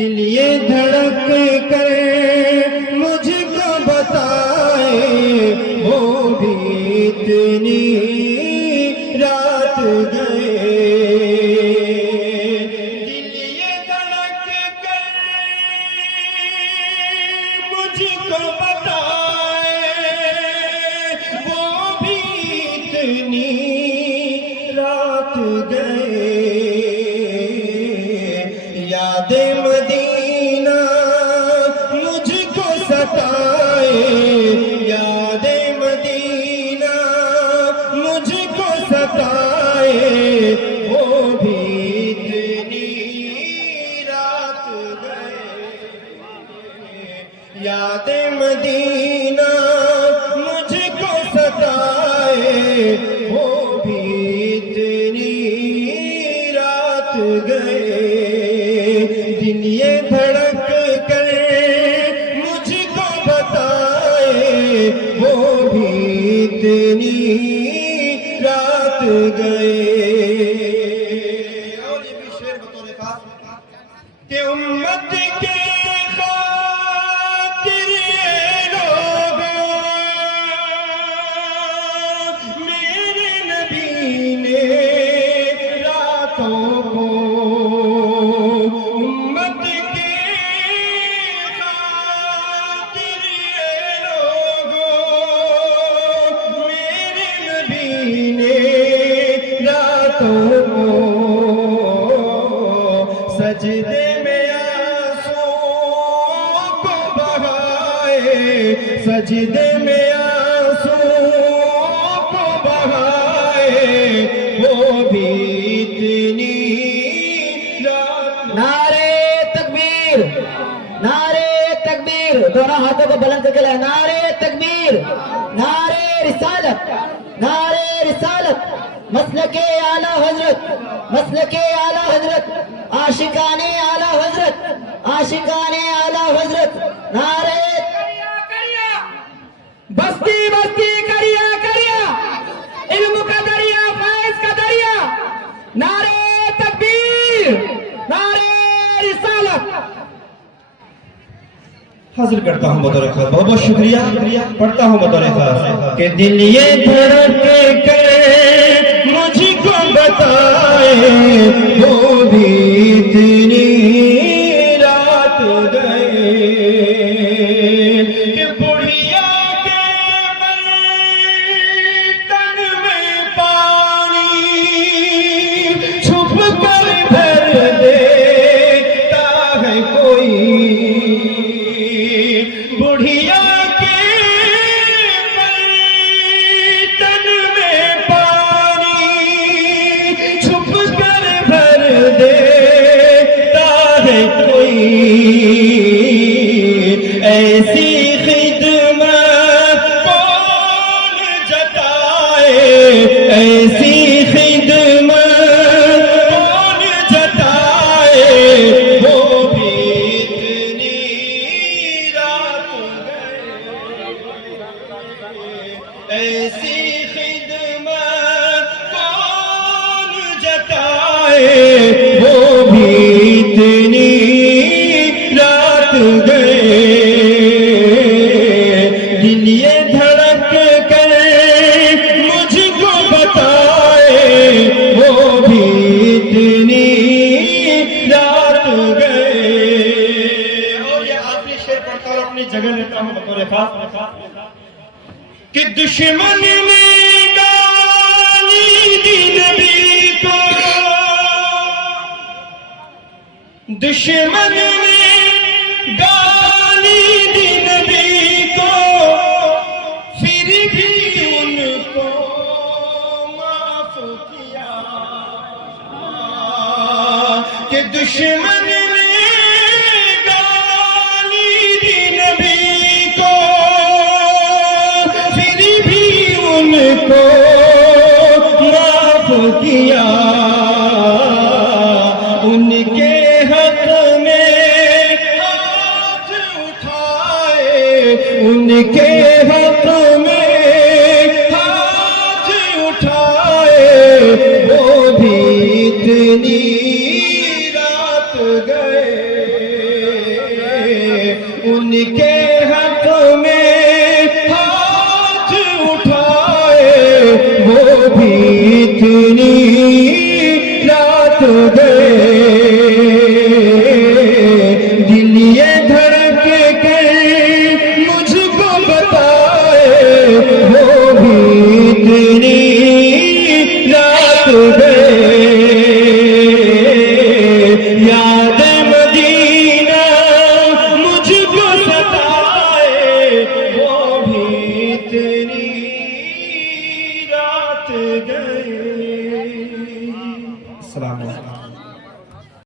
دل یہ دھڑک کر مجھ کو بتائے وہ بھی اتنی رات گئے. دل یہ دھڑک کر مجھ کو بتائے وہ بھی اتنی رات گئے. یاد مدینہ مجھ کو ستائے، یاد مدینہ مجھ کو ستائے وہ بھی اتنی رات گئے. یاد مدینہ مجھ کو ستائے وہ بھی اتنی رات گئے. دل یہ دھڑک کر مجھ کو بتائے وہ بھی اتنی رات گئے. اور یہ بھی شعر بطور خاص کہ امت کے خاطر یہ لوگوں میرے نبی نے راتوں کو، امت کے خاطر یہ لوگوں میرے نبی نے راتوں کو سجدے میں آنسوں کو بہائے، سجدے میں آنسوں کو بہائے وہ بھی اتنی رات. نعرے تکبیر، نعرے تکبیر، دونوں ہاتھوں کو بلند کر کے لائے. نعرے تکبیر، نعرے رسالت، نعرے رسالت. مسلک اعلیٰ حضرت، مسلک اعلیٰ حضرت، عاشقان اعلیٰ حضرت، عاشقان اعلیٰ حضرت. نعرے بستی بستی کریا کریا، علم کا دریا، فیض کا دریا. نعرے تکبیر، نعرے رسالت. حاضر کرتا ہوں بطور خاص، بہت بہت شکریہ پڑھتا ہوں بطور خاص کہ دل یہ دھڑک کر مجھ کو بتائے وہ بھی اتنی رات گئے. کہ بڑھیا کے برتن میں پانی چھپ کر بھر دیتا ہے کوئی، بڑھیا کے برتن میں پانی چھپ کر بھر دیتا ہے کوئی. ایسی خدمت کون جتائے، ایسی خدمت کون جتائے وہ بھی اتنی رات گئے. ایسی خدمت کون جتائے وہ بھی اتنی رات گئے. دل یہ دھڑک کر مجھ کو بتائے وہ بھی اتنی رات گئے. اور یہ آخری شعر پڑھتا ہوں، اپنی جگہ لیتا ہوں بطور خاص کہ دشمن نے گالی دی نبی کو، دشمن نے گالی دی نبی کو، پھر بھی ان کو معاف کیا. کہ دشمن نے گالی دی نبی کو، پھر بھی ان کو معاف کیا. ان کے حق میں ہاتھ اٹھائے، ان کے حق میں ہاتھ اٹھائے وہ بھی اتنی رات گئے. جن کے حق میں ہاتھ اٹھائے وہ بھی اتنے